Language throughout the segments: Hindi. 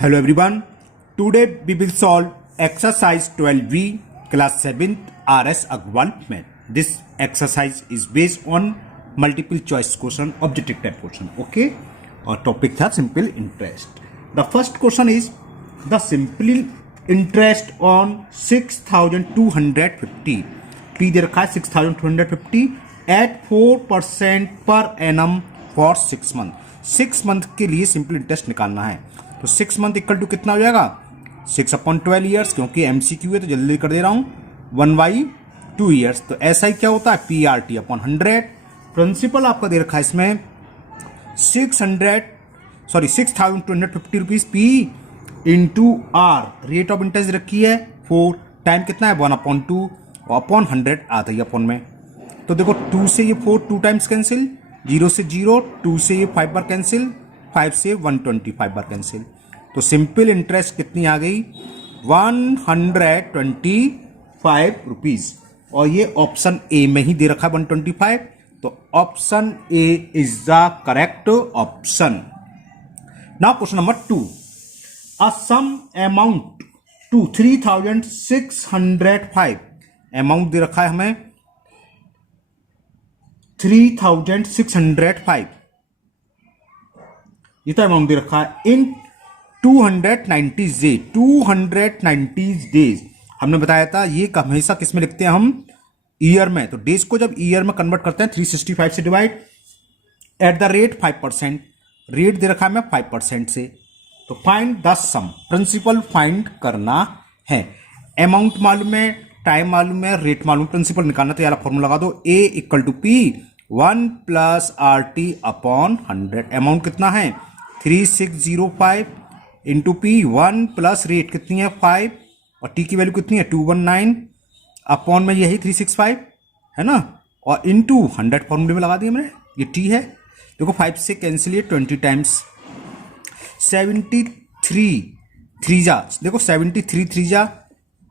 Hello everyone. Today we will solve exercise 12B class 7th RS Agrawal math. This exercise is based on multiple choice question, objective type question. Okay. और topic था simple interest. The first question is the simple interest on 6,250. P दे रखा है 6,250 at 4% per annum for 6 month. 6 month के लिए सिंपल इंटरेस्ट निकालना है तो 6 मंथ इक्वल टू कितना हो जाएगा 6/12 ईयर्स, क्योंकि एमसीक्यू है तो जल्दी कर दे रहा हूं 1/2 ईयर्स। तो ऐसा ही क्या होता है PRT अपॉन 100। प्रिंसिपल आपका दे रखा है इसमें 6,250 rupees P into R। Rate of interest रखी है 4, टाइम कितना है 1/2 अपॉन 100 आता है अपॉन में। तो देखो 2 से ये 4 2 टाइम्स कैंसिल, 0 से 0, 2 से ये 5 बार कैंसिल, 5 से 125 बार कैंसिल। तो सिंपल इंटरेस्ट कितनी आ गई 125 रुपीज। और ये ऑप्शन ए में ही दे रखा है 125। तो option A is the correct option. Now question number 2, a sum amount to 3,605। Amount दे रखा है हमें 3,605, ये तो अमाउंट दे रखा है इन 290 डेज। हमने बताया था ये हमेशा किस में लिखते हैं हम ईयर में। तो डेज को जब ईयर में कन्वर्ट करते हैं 365 से divide at the rate 5%। Rate दे रखा है हमें 5% से। तो find the sum, principal find करना है। अमाउंट मालूम है, टाइम मालूम है, रेट मालूम, प्रिंसिपल निकालना। तो यार फॉर्मूला लगा दो A equal to P 1 plus RT upon 100। Amount कितना है 3605 इंटू P 1 प्लस रेट कितनी है 5 और T की वैल्यू कितनी है 219 अपॉन में यही 365 है ना, और इंटू 100 फॉर्मूले में लगा दिया मैंने। ये T है, देखो 5 से कैंसिल, ये 20 टाइम्स 73 3 जा, देखो 73 3 जा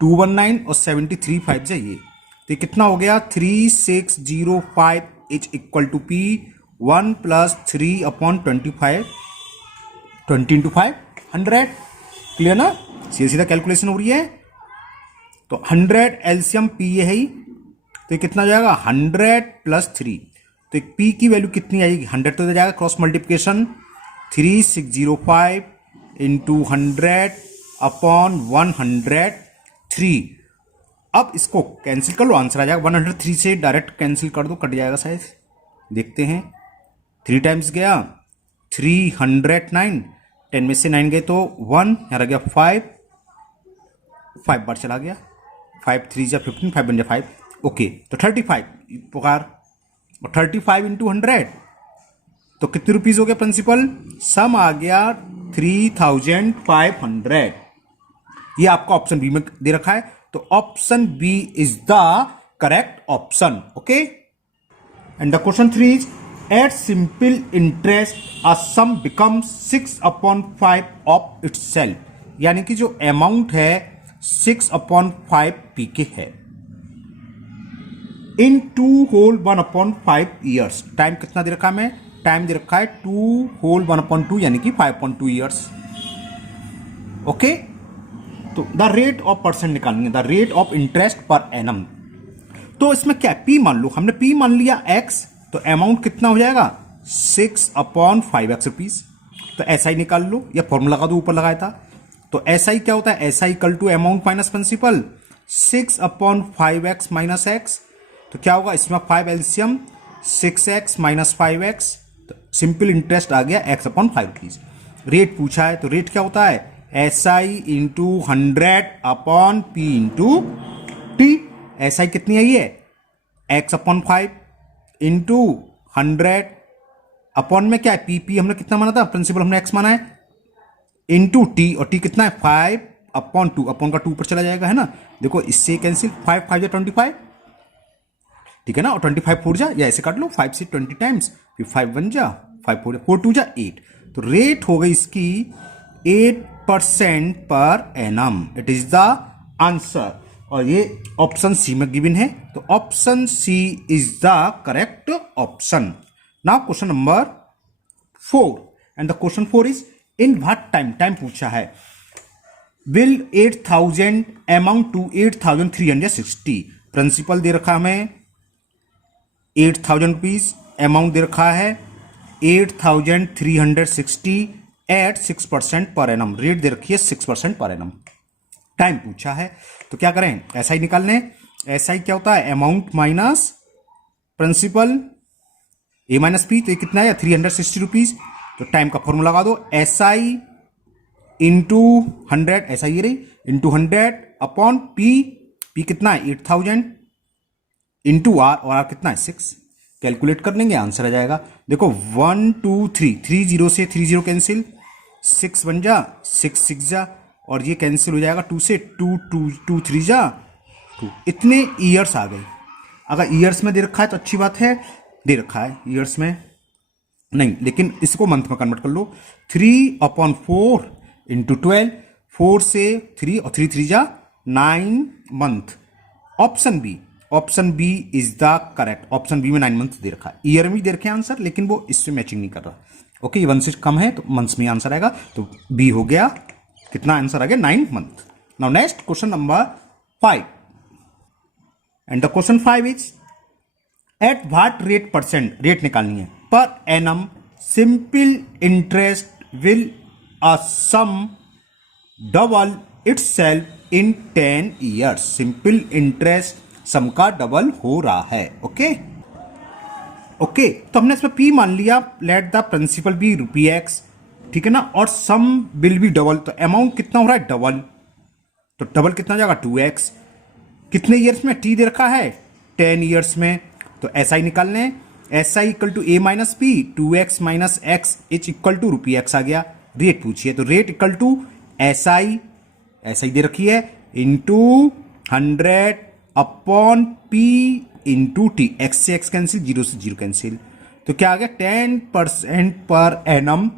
219 और 73 5 जा ये। तो कितना हो गया 3605 is equal to P 1 plus 3 upon 25, 20 into 5 100। Clear ना, सीधा सीधा कैलकुलेशन हो रही है। तो 100 एलसीएम P ये है ही, तो ये कितना हो जाएगा 100 प्लस 3। तो P की वैल्यू कितनी आएगी 100 तो जाएगा क्रॉस मल्टीप्लिकेशन 3605 इंटू 100 अपॉन 103। अब इसको कैंसिल कर लो, आंसर आ जाएगा 103 से डायरेक्ट कैंसिल कर दो, कट जाएगा शायद। देखते हैं 3 टाइम्स गया 309, 10 में से 9 गए तो 1, यहाँ रह गया 5 बार चला गया, 5 3 जा 15, 5 बन जा 5। ओके, तो 35 पुकार, और 35 इंटू 100 तो कितने रुपीज हो गया प्रिंसिपल, सम आ गया 3,500। ये आपका ऑप्शन बी में दे रखा है, तो option B is the correct option. Okay, and the question 3 is at simple interest a sum becomes 6/5 of itself. यानी कि जो अमाउंट है 6/5 P के है इन 2 होल 1/5 ईयर्स। टाइम कितना दे रखा है हमें, टाइम दे रखा है 2 होल 1/2 यानी कि 5/2 ईयर्स। ओके, तो द रेट ऑफ परसेंट निकालनी है, द रेट ऑफ इंटरेस्ट पर एनम। तो इसमें क्या P मान लो, हमने P मान लिया X, तो अमाउंट कितना हो जाएगा 6/5x रुपीज। तो ऐसा ही निकाल लो, या फॉर्मूला लगा दो ऊपर लगाया था। तो ऐसा ही क्या होता है, ऐसा equal to amount minus principal 6/5x minus x। तो क्या होगा इसमें 5 एलसीएम 6x माइनस 5x। तो सिंपल इंटरेस्ट आ गया x/5 रुपीज। रेट पूछा है तो रेट क्या होता है SI into 100 upon P into T। SI कितनी आई है x/5 इंटू 100 अपॉन में क्या है P हमने कितना माना था, प्रिंसिपल हमने x माना है, इंटू T, और T कितना है 5/2, अपॉन का 2 पर चला जाएगा है ना। देखो इससे कैंसिल, 5 5 जा 25, ठीक है ना, और 25 4 जा, या ऐसे काट लो 5 से 20 टाइम्स, फिर 5 1 जा 5 4 2 जा 8। तो रेट हो गई इसकी 8% per annum. It is the answer, और ये ऑप्शन सी में गिवन है, तो option C is the correct option. Now question number 4, and the question 4 is in what time, time पूछा है। विल 8,000 अमाउंट टू 8,360, प्रिंसिपल दे रखा हमें 8,000 रुपीज, अमाउंट दे रखा है 8,360 एट 6% पर एनम, रेट दे रखी है 6% पर एनम, टाइम पूछा है। तो क्या करें, ऐसा ही निकालने। ऐसा ही क्या होता है, अमाउंट माइनस प्रिंसिपल ए माइनस पी, तो ये कितना है 360 रुपीज। तो टाइम का फॉर्मूला लगा दो, एस आई इंटू 100, ऐसा ही रही, इंटू 100 अपॉन पी, पी कितना है 8,000 इंटू आर, और आर कितना है 6, कैलकुलेट कर लेंगे आंसर आ जाएगा। देखो 1 2 3, 3 0 से 3 0 कैंसिल, 6 बन जा, 6 6 जा, और ये कैंसिल हो जाएगा 2 से, 2 2 2 3 जा 2, इतने ईयर्स आ गए। अगर ईयर्स में दे रखा है तो अच्छी बात है, दे रखा है ईयर्स में नहीं, लेकिन इसको मंथ में कन्वर्ट कर लो। 3/4 इंटू 12, 4 से 3 और 3 3 जा 9 month. Option B, option B is the correct, option B में 9 मंथ दे रखा है, ईयर में दे रखे आंसर, लेकिन वो इससे मैचिंग नहीं कर रहा। ओके, ये 1 से कम है तो मंथ्स में आंसर आएगा, तो बी हो गया, कितना आंसर आ गया 9 month. Now next question number 5, and the question 5 is at what rate percent, rate निकालनी है, per annum simple interest will a sum double itself in 10 years, simple interest sum का डबल हो रहा है। ओके ओके, तो हमने इसमें पी मान लिया, let the principal be ₹x, ठीक है ना, और सम विल बी डबल, तो अमाउंट कितना हो रहा है डबल, तो डबल कितना जाएगा 2x, कितने ईयर्स में, टी दे रखा है 10 ईयर्स में, तो ऐसा ही निकालने, S I equal to A minus P, 2x minus x is equal to ₹x आ गया। रेट पूछिए, तो rate equal to S I दे रखी है into 100 upon P into T, x से एक्स कैंसिल, 0 से 0 कैंसिल, तो क्या आ गया 10% per annum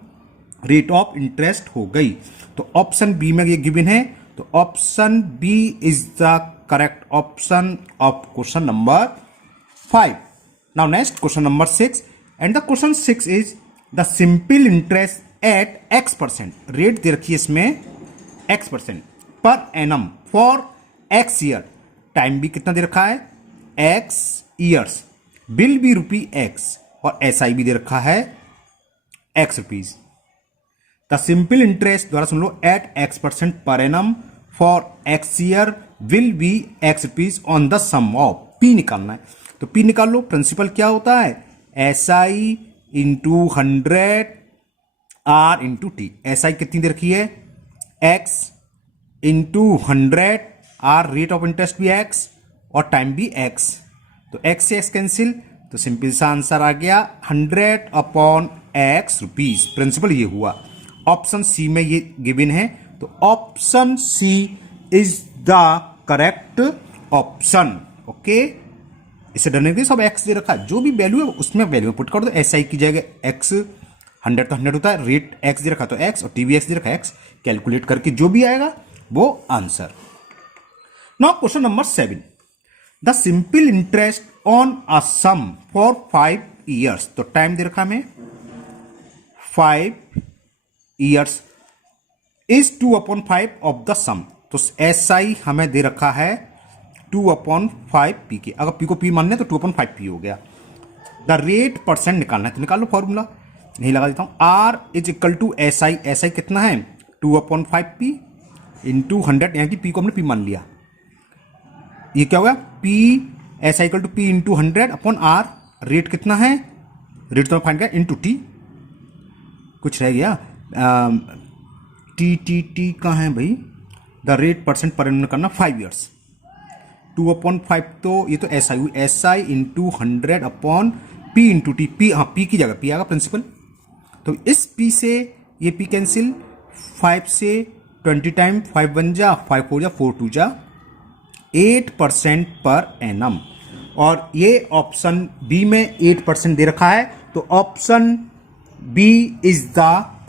rate of interest हो गई। तो ऑप्शन बी में ये गिवन है, तो option B is the correct option of question number 5। Now next question number 6, and the question 6 is the simple interest at x%, rate दे रखी है इसमें x% per annum for x year, time भी कितना दे रखा है x ईयर्स, बिल भी ₹x, और SI भी दे रखा है x rupees. The simple interest, द्वारा सुन लो, at x% per annum for x year will be x rupees on the sum of, P निकालना है, तो P निकाल लो। प्रिंसिपल क्या होता है SI into 100 R into T, SI कितनी दे रखी है x into 100 R, rate of interest भी x और टाइम भी x, तो x से x कैंसिल, तो सिंपल सा आंसर आ गया 100 अपॉन x रुपीज। प्रिंसिपल ये हुआ, ऑप्शन सी में ये गिवन है, तो option C is the correct option. Okay, इसे डरने के सब x दे रखा है, जो भी वैल्यू है उसमें वैल्यू पुट कर दो, SI की जगह x, 100 तो 100 होता है, रेट x दे रखा तो x, और टी भी x दे रखा है x, कैलकुलेट करके जो भी आएगा वो answer. Now question number 7, the simple interest on a sum for 5 years, तो टाइम दे रखा हमें 5 years is 2/5 of the sum, तो SI हमें दे रखा है 2/5 पी के, अगर पी को पी मान लें तो 2/5 पी हो गया। द रेट परसेंट निकालना है, तो निकाल लो फॉर्मूला, नहीं लगा देता हूं, R is equal to SI, SI कितना है 2/5 पी इंटू 100, यानी कि पी को हमने पी मान लिया, ये क्या होगा P, SI equal to P into 100 upon R, rate कितना है, रेट तो फाइंड किया इंटू टी, कुछ रह गया टी कहाँ है भाई, the rate percent per annum करना 5 ईयर्स, 2/5 तो ये तो SI हुई, SI into 100 upon P into T, P, हाँ P की जगह P आएगा प्रिंसिपल, तो इस P से ये P कैंसिल, 5 से 20 टाइम 5 बन जा, 5 4 जा 4 2 जा 8% पर एनम, और ये ऑप्शन बी में 8% दे रखा है, तो option B is the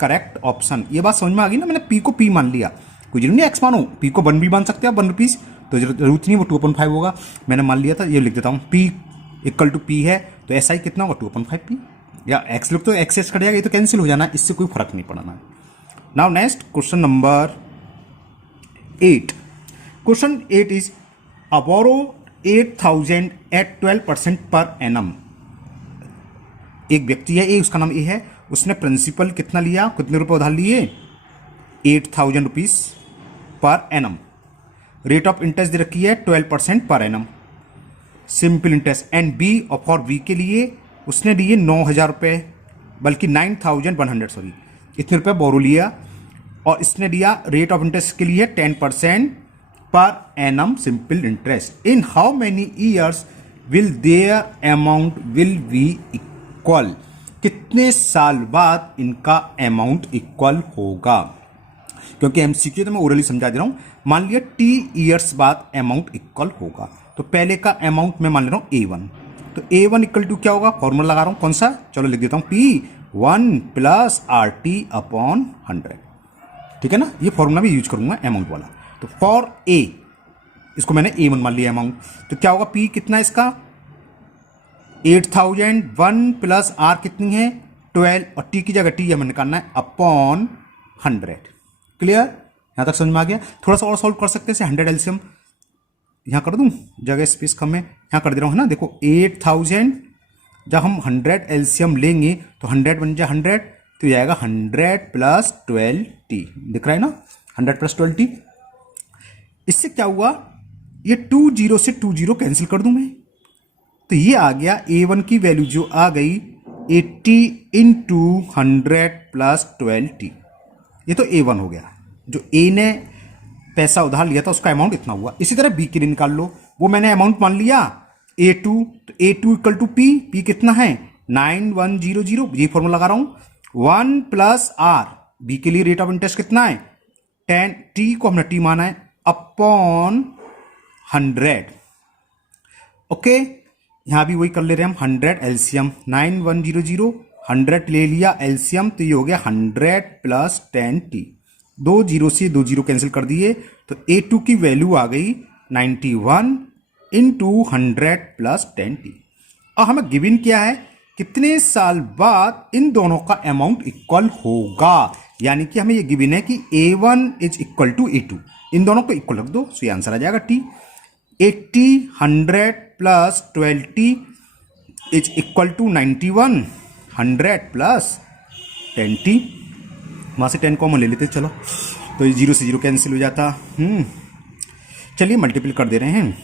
correct option. ये बात समझ में आ गई ना, मैंने P को P मान लिया, कोई जरूरी नहीं x मानो, P को 1 भी मान सकते हैं 1 रुपीज, तो जरूरत नहीं, वो 2/5 होगा, मैंने मान लिया था, ये लिख देता हूँ P इक्वल टू P है, तो SI कितना होगा 2/5 P, या x लोग तो x कट जाएगा, ये तो कैंसिल हो जाना, इससे कोई फर्क नहीं पड़ना। Now next question number 8. Question 8 is a borrow 8,000 at 12% per annum. एक व्यक्ति है ए, उसका नाम ए है, उसने प्रिंसिपल कितना लिया, कितने रुपए उधार लिए, 8,000 rupees per annum. Rate of interest दे रखी है 12% per annum, simple interest. And B, और फॉर बी के लिए उसने लिए 9,000 रुपये, बल्कि 9,100 सॉरी, इतने रुपये बोरो लिया, और इसने दिया रेट ऑफ इंटरेस्ट के लिए 10% per annum simple interest. In how many years will their amount will be equal. कितने साल बाद इनका अमाउंट इक्वल होगा. क्योंकि एमसीक्यू तो मैं ओरली समझा दे रहा हूं. मान लिया टी ईयर्स बाद अमाउंट इक्वल होगा, तो पहले का अमाउंट मैं मान ले रहा हूं A1. तो A1 इक्वल टू क्या होगा, फॉर्मूला लगा रहा हूं, कौन सा, चलो लिख देता हूं, P1 प्लस RT अपॉन 100. ठीक है ना, ये फॉर्मूला भी यूज करूंगा अमाउंट वाला. तो फॉर ए, इसको मैंने A1 मान लिया अमाउंट, तो क्या होगा, P कितना है इसका 8,000, 1 प्लस R कितनी है 12, और T की जगह T हमें निकालना है अपॉन 100. क्लियर, यहां तक समझ में आ गया. थोड़ा सा और सॉल्व कर सकते हैं. 100 एलसीएम यहां कर दूं, जगह स्पेस कम है, यहां कर दे रहा हूं, है ना. देखो 8,000, जब हम 100 एलसीएम लेंगे तो 100 बन जाए 100, तो ये आएगा 100 प्लस 12T. दिख रहा है ना, 100 प्लस 12T. इससे क्या हुआ, ये 20 से 20 कैंसिल कर दूं मैं, तो ये आ गया A1 की वैल्यू जो आ गई 80 इंटू 100 प्लस 12T. ये तो A1 हो गया, जो A ने पैसा उधार लिया था उसका अमाउंट इतना हुआ. इसी तरह B के लिए निकाल लो, वो मैंने अमाउंट मान लिया A2, तो A2 इक्वल टू P कितना है 9100, ये फॉर्मूला लगा रहा हूं, 1 प्लस R. B के लिए रेट ऑफ इंटरेस्ट कितना है 10, T को हमने T माना है अपॉन 100. ओके, यहां भी वही कर ले रहे हैं हम, 100 एलसीएम 9100, 100 ले लिया एलसीएम, तो ये हो गया 100 प्लस 10T. 2 0 से 2 0 कैंसिल कर दिए, तो A2 की वैल्यू आ गई 91 इंटू 100 प्लस 10T. और हमें गिवन क्या है, कितने साल बाद इन दोनों का अमाउंट इक्वल होगा. यानी कि हमें ये गिवन है कि A1 is equal to A2, इन दोनों को इक्वल रख दो, सो ये आंसर आ जाएगा T. 80 100 plus 12T is equal to 91 100 plus 10T. वहां से 10 कॉमन ले लेते चलो, तो 0 से 0 कैंसिल हो जाता. चलिए मल्टीपल कर दे रहे हैं.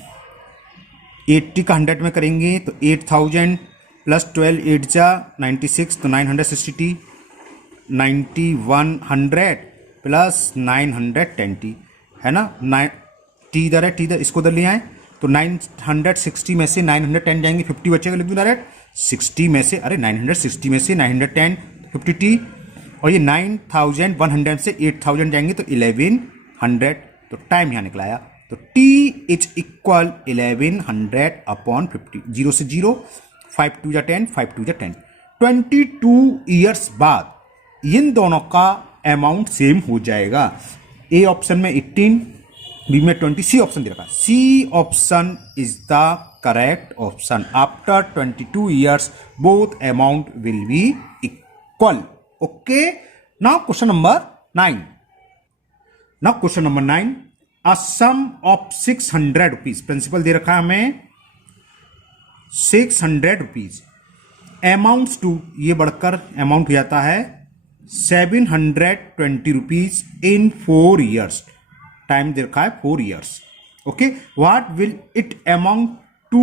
80 का 100 में करेंगे तो 8,000 प्लस 12 8 जा 96, तो 960T. 9100 प्लस 910T है ना. T इधर है, T इधर, इसको इधर ले आए, तो 960 में से 910 जाएंगे, 50 बचेगा, लिख दूं डायरेक्ट. 60 में से, अरे 960 में से 910 50T, और ये 9,100 से 8,000 जाएंगे तो 1,100, तो टाइम यहाँ निकला आया. तो T इज इक्वल 1,100 अपॉन 50. 0 से 0, 5 2 जा 10, 5 2 जा 10. 22 ईयर्स बाद इन दोनों का अमाउंट सेम हो जाएगा. ए ऑप्शन में 18, बी में 20, सी ऑप्शन दे रखा. C option is the correct option. After 22 years both amount will be equal. Okay, now question number 9. Now question number 9. A sum of 600 rupees. Principal दे रखा है हमें 600 रुपीज. अमाउंट्स टू, ये बढ़कर अमाउंट हो जाता है 720 रुपीज इन 4 ईयर्स. टाइम दे रखा है 4 years. Okay, what will it amount to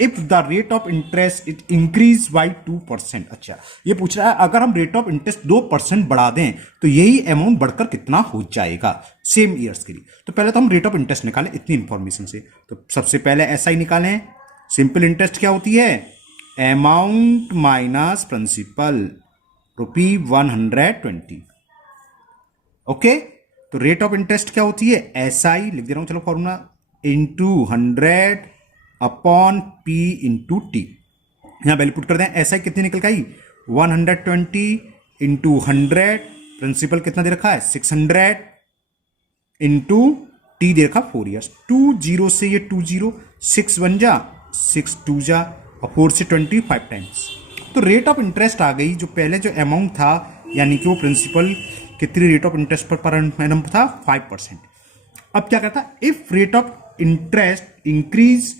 if the rate of interest it increase by 2%. अच्छा, ये पूछ रहा है अगर हम रेट ऑफ इंटरेस्ट 2% बढ़ा दें तो यही अमाउंट बढ़कर कितना हो जाएगा सेम ईयर्स के लिए. तो पहले तो हम रेट ऑफ इंटरेस्ट निकालें इतनी इंफॉर्मेशन से. तो सबसे पहले ऐसा ही निकालें. सिंपल इंटरेस्ट क्या होती है, अमाउंट माइनस प्रिंसिपल, ₹120. ओके, तो रेट ऑफ इंटरेस्ट क्या होती है, SI लिख दे रहा हूं, चलो formula, into 100 upon P into T. यहां वैल्यू पुट कर दें. SI कितनी निकल गई 120 इंटू 100, प्रिंसिपल कितना दे रखा है 600 इंटू T दे रखा 4 ईयर्स. 20 से ये 20, 6 1 जा 6 2 जा, और 4 से 25 टाइम्स. तो रेट ऑफ इंटरेस्ट आ गई, जो पहले जो अमाउंट था यानी कि वो प्रिंसिपल कितनी rate of interest per annum था 5%। अब क्या करता, if rate of interest increase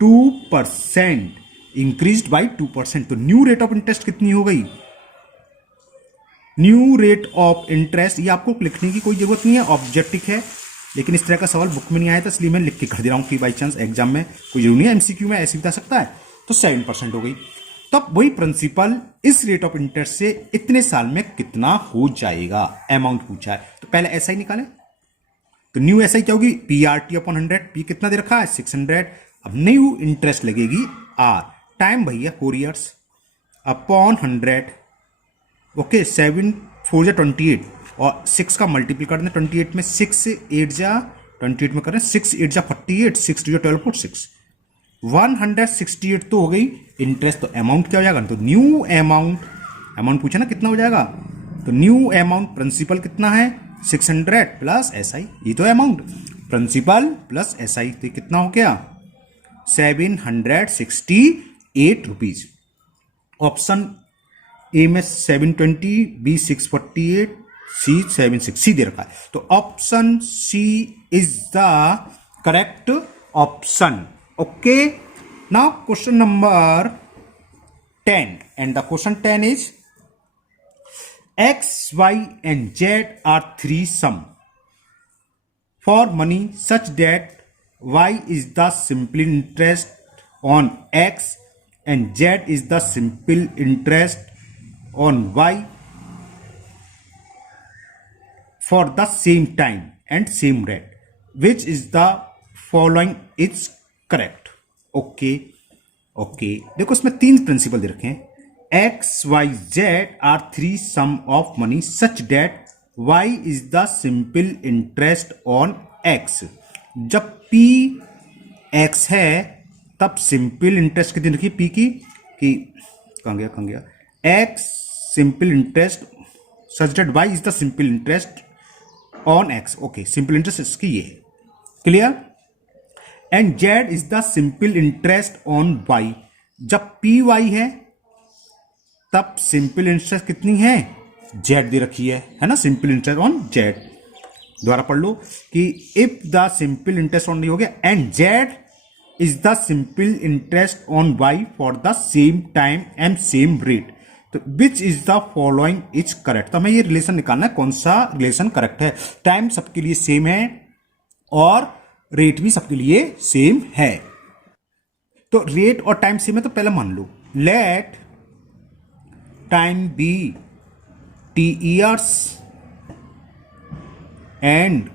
2%, increase by 2%, तो न्यू रेट ऑफ इंटरेस्ट कितनी हो गई, न्यू रेट ऑफ इंटरेस्ट, ये आपको लिखने की कोई जरूरत नहीं है, ऑब्जेक्टिव है, लेकिन इस तरह का सवाल बुक में नहीं आया था इसलिए मैं लिख के कर दे रहा हूं कि बाई चांस एग्जाम में कोई जरूरी नहीं है, एमसीक्यू में ऐसे बता सकता है। तो 7% हो गई। तब वही प्रिंसिपल इस रेट ऑफ इंटरेस्ट से इतने साल में कितना हो जाएगा, अमाउंट पूछा है। तो पहले एसआई निकालें, तो न्यू एसआई क्या होगी, पीआरटी अपॉन 100, पी कितना दे रखा है 600, अब न्यू इंटरेस्ट लगेगी आर, टाइम भैया 4 ईयर्स अपॉन 100, ओके 7 4 जा 28 और 6 का मल्टीपल कर दें 28 में, 6 से 8 जा 28 में करें, 6 8 जा 48, 6 2 जा 12 4 6, 168 तो हो गई इंटरेस्ट। तो अमाउंट क्या हो जाएगा, तो न्यू अमाउंट, अमाउंट पूछा ना कितना हो जाएगा, तो न्यू अमाउंट प्रिंसिपल कितना है 600 प्लस एसआई, ये तो अमाउंट प्रिंसिपल प्लस एसआई, तो कितना हो गया 768 रुपीज। ऑप्शन ए में 720, बी 648, सी 76, सी दे रखा है, तो option C is the correct option. Okay, now question number 10, and the question 10 is x, y and z are three sum for money such that y is the simple interest on x and z is the simple interest on y for the same time and same rate, which is the following is correct। Okay okay, देखो इसमें 3 प्रिंसिपल दे रखे हैं, x y z are three sum of money such that y is the simple interest on x। जब p x है तब सिंपल इंटरेस्ट कितनी रखी p की, कि कहाँ गया x simple interest such that y is the simple interest on x। Okay, simple interest इसकी ये है, clear. And z is the simple interest on y, जब पी वाई है तब सिंपल इंटरेस्ट कितनी है z दे रखी है ना, सिंपल इंटरेस्ट ऑन z। दोबारा पढ़ लो कि if the simple interest on, हो गया, and z is the simple interest on y for the same time and same rate, तो which is the following is correct. तो हमें ये रिलेशन निकालना है, कौन सा रिलेशन करेक्ट है। टाइम सबके लिए सेम है और रेट भी सबके लिए सेम है, तो रेट और टाइम सेम है, तो पहले मान लो let time be T years and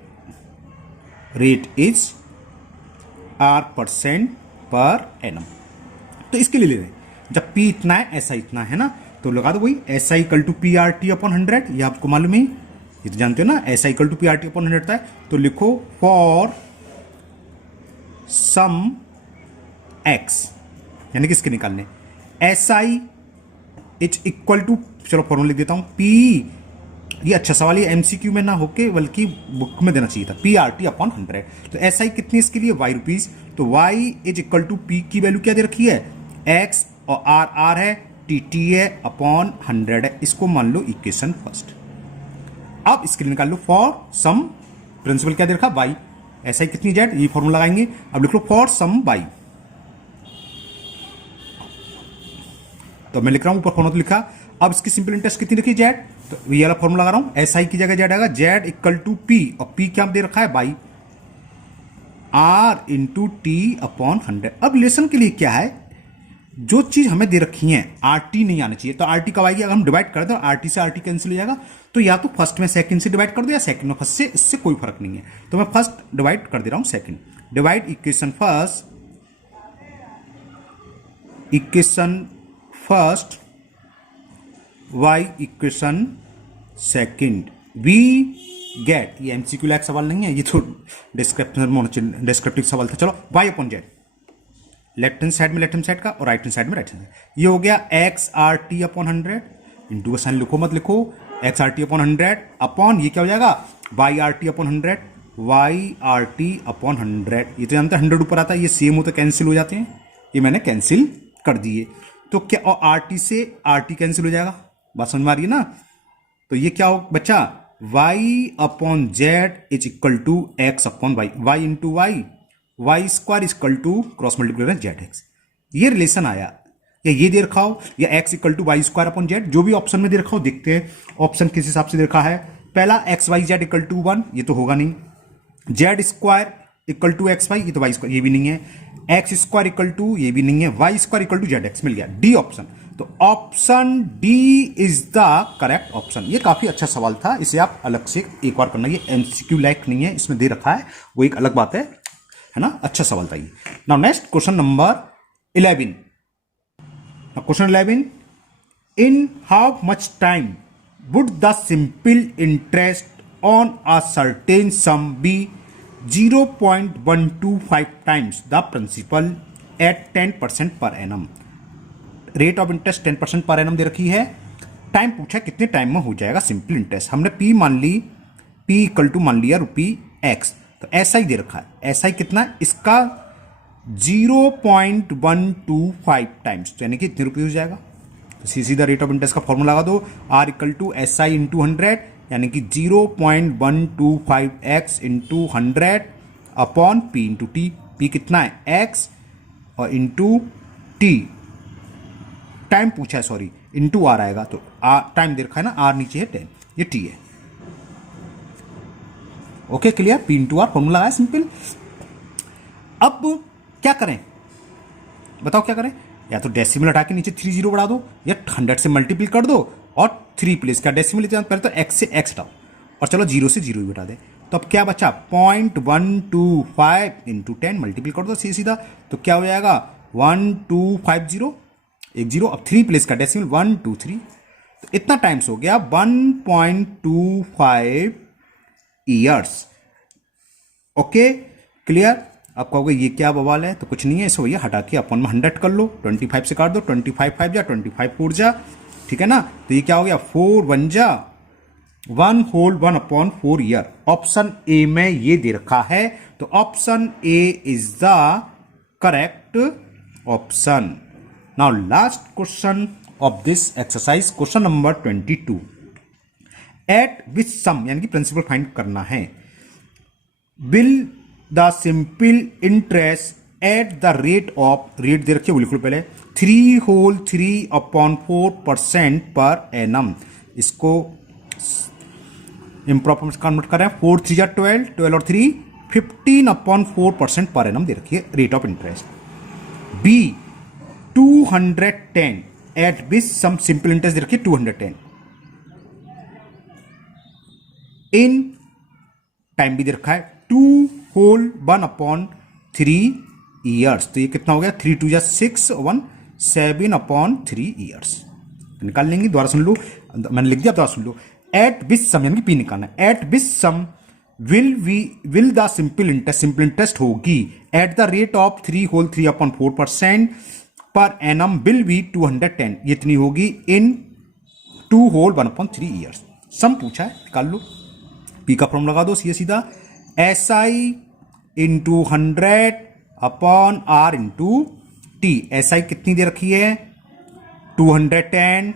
rate is R% per annum. तो इसके लिए ले रहे हैं, जब P इतना है ऐसा इतना है ना, तो लगा दो वही SI equal to P R T upon 100, ये आपको मालूम है, ये तो जानते हो ना, SI equal to P R T upon 100 था। तो लिखो फॉर सम x, यानी किसके निकालने, SI इज इक्वल टू, चलो फॉर्मूला लिख देता हूं, P, ये अच्छा सवाल, ये एमसीक्यू में ना होके बल्कि बुक में देना चाहिए था, पी आर टी अपॉन 100। तो SI कितनी इसके लिए y रुपीज, तो y is equal to P की वैल्यू क्या दे रखी है x और R है, T है अपॉन 100 है, इसको मान लो इक्वेशन फर्स्ट। अब इसके लिए निकाल लो फॉर सम, प्रिंसिपल क्या दे रखा y, SI कितनी z, ये फॉर्मूला लगाएंगे। अब लिख लो फॉर सम y, तो मैं लिख रहा हूं ऊपर फॉर्मूला तो लिखा, अब इसकी सिंपल इंटरेस्ट कितनी रखी z, तो ये वाला फॉर्मूला लगा रहा हूं, SI की जगह z आएगा, z इक्वल टू p, और p क्या दे रखा है y, r into T upon 100। अब रिलेशन के लिए क्या है, जो चीज हमें दे रखी है RT नहीं आना चाहिए, तो RT कब आएगी, अगर हम डिवाइड कर दो RT से RT कैंसिल हो जाएगा, तो या तो फर्स्ट में सेकंड से डिवाइड कर दो या सेकंड में फर्स्ट से, इससे कोई फर्क नहीं है। तो मैं फर्स्ट डिवाइड कर दे रहा हूं second, divide equation first y equation second, we get, ये एमसीक्यू लायक सवाल नहीं है, ये तो डिस्क्रिप्टिव सवाल था। चलो y upon z, left hand side में लेफ्ट हैंड साइड का और राइट हैंड साइड में राइट हैंड, ये हो गया x R T upon 100, into का साइन लिखो मत लिखो, x R T upon 100 upon ये क्या हो जाएगा y R T upon 100, y R T upon 100, ये तो जानते हैं 100 ऊपर आता है, ये सेम हो तो कैंसिल हो जाते हैं, ये मैंने कैंसिल कर दिए। तो क्या, और आर टी से आर टी कैंसिल हो जाएगा, बात समझ में आ रही है ना। तो ये क्या हो बच्चा, Y upon Z is equal to X upon Y, Y into Y, Y square equal to cross multiply Z X. ये रिलेशन आया, या ये दे रखा हो, या X equal to Y square upon Z, जो भी ऑप्शन में दे रखा हो। देखते हैं ऑप्शन किस हिसाब से दे रखा है। पहला X Y Z equal to 1, ये तो होगा नहीं। Z square equal to X Y, ये तो वाई स्क्वायर, ये भी नहीं है। एक्स स्क्वायर इक्वल टू, ये भी नहीं है। Y square equal to Z X, मिल गया डी ऑप्शन। तो option D is the correct option. ये काफी अच्छा सवाल था, इसे आप अलग से एक बार करना, ये एमसीक्यू लाइक नहीं है, इसमें दे रखा है, वो एक अलग बात है ना। अच्छा सवाल था ये। Now next question number 11। Question 11, in how much time would the simple interest on a certain sum be 0.125 times the principal at 10% per annum. Rate of interest 10% per annum दे रखी है। टाइम पूछा कितने टाइम में हो जाएगा सिंपल इंटरेस्ट। हमने पी मान ली, पी इक्वल टू मान लिया रुपी एक्स, तो ऐसा ही दे रखा है। ऐसा ही कितना, इसका 0.125 टाइम्स, तो यानी कि इतने रुपये हो जाएगा। तो सीधा रेट ऑफ इंटरेस्ट का फॉर्मूला लगा दो, R equal to S I into 100, यानी कि 0.125x into 100 upon P into T. P कितना है, एक्स, और इंटू टी, टाइम पूछा है सॉरी, इंटू आर आएगा, तो आर टाइम दे रखा है ना, आर नीचे है 10, ये टी है। Okay clear, P into R formula है सिंपल। अब क्या करें बताओ, क्या करें? या तो डेसिमल हटा के नीचे 30 बढ़ा दो, या 100 से मल्टीप्लाई कर दो और 3 प्लेस का डेसिमल पहले तो x से x हटाओ, और चलो 0 से 0 ही बता दे। तो अब क्या बचा, 0.125 इंटू 10 मल्टीप्लाई कर दो सीधा, तो क्या हो जाएगा 1250, एक 0, अब 3 प्लेस का डेसिमल 1 2 3, तो इतना टाइम्स हो गया 1.25 ईयर्स। Okay clear. आप कहोगे ये क्या बवाल है, तो कुछ नहीं है, इसको भैया हटा के अपन में 100 कर लो, 25 से काट दो, 25 5 जा, 25 4 जा, ठीक है ना। तो ये क्या हो गया, 4 1 जा, 1 होल 1/4 ईयर। ऑप्शन ए में ये दे रखा है, तो option A is the correct option. Now last question of this exercise, question number 22। At which sum, यानी कि प्रिंसिपल फाइंड करना है, will the simple interest at the rate of, rate दे रखिए बिल्कुल पहले, 3 होल 3/4% पर एनम। इसको इम्प्रॉपर में कन्वर्ट करें, 4 3 जा 12, 12 और 3 15/4% पर एनम दे रखिए rate of interest. B 210 at which sum, simple interest दे रखिए 210, इन टाइम भी दे रखा है 2 होल 1/3 ईयर्स। तो ये कितना हो गया, 3 2 जा 6 1 7/3 ईयर्स। निकाल लेंगे, दोबारा सुन लो, मैंने लिख दिया, दोबारा सुन लो। एट विच सम, यानी कि पी निकालना है, at which sum will the simple interest होगी at the rate of 3 whole 3/4% per annum will be 210, ये इतनी होगी इन 2 होल 1/3 ईयर्स। सम पूछा है, निकाल लो। पी का फॉर्म लगा दो सीधा, S I into 100 upon R into T. S I कितनी दे रखी है, 210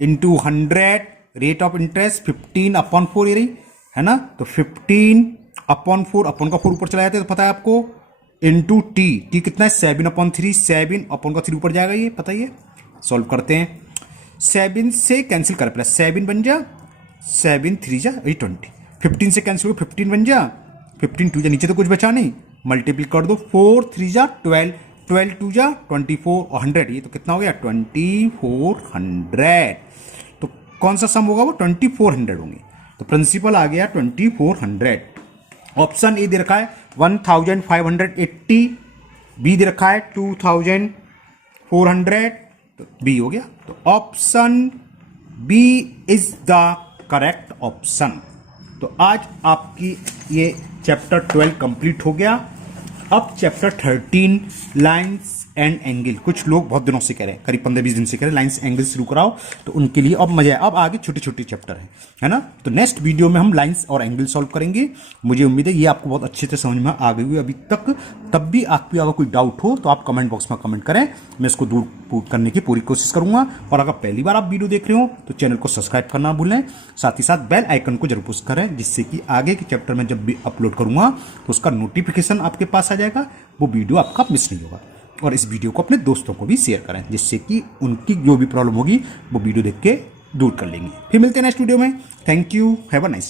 इंटू 100, रेट ऑफ इंटरेस्ट 15/4 ये रही है ना, तो 15/4, अपन का 4 ऊपर चला जाता है तो पता है आपको, इंटू टी, टी कितना है 7/3, 7/3 ऊपर जाएगा, ये पता ही है। सॉल्व करते हैं, 7 से कैंसिल कर, प्लस 7 बन जा, 7 3 जा 20, 15 से कैंसिल हो 15 बन जा, 15 2 जा, नीचे तो कुछ बचा नहीं, मल्टीप्लाई कर दो, 4 3 जा 12, 12 2 जा 24 और 100, ये तो कितना हो गया 2400। तो कौन सा सम होगा, वो 2400 होंगे, तो प्रिंसिपल आ गया 2400। ऑप्शन ए दे रखा है 1580, बी दे रखा है 2400, तो बी हो गया। तो option B is the correct option. तो आज आपकी ये चैप्टर 12 कंप्लीट हो गया। अब चैप्टर 13 लाइंस एंड एंगल। कुछ लोग बहुत दिनों से कह रहे हैं, करीब 15-20 दिन से कह रहे हैं लाइंस एंगल शुरू कराओ, तो उनके लिए अब मजा है। अब आगे छोटे छोटे चैप्टर है ना। तो नेक्स्ट वीडियो में हम लाइंस और एंगल सॉल्व करेंगे। मुझे उम्मीद है ये आपको बहुत अच्छे से समझ में आ गई हुई अभी तक। तब भी आपकी अगर कोई डाउट हो तो आप कमेंट बॉक्स में कमेंट करें, मैं इसको दूर करने की पूरी कोशिश करूंगा। और अगर पहली बार आप वीडियो देख रहे हो तो चैनल को सब्सक्राइब करना भूलें, साथ ही साथ बेल आइकन को जरूर पुश करें, जिससे कि आगे के चैप्टर में जब भी अपलोड करूंगा तो उसका नोटिफिकेशन आपके पास आ जाएगा, वो वीडियो आपका मिस नहीं होगा। और इस वीडियो को अपने दोस्तों को भी शेयर करें, जिससे कि उनकी जो भी प्रॉब्लम होगी वो वीडियो देख के दूर कर लेंगे। फिर मिलते हैं नेक्स्ट वीडियो में। Thank you, have a nice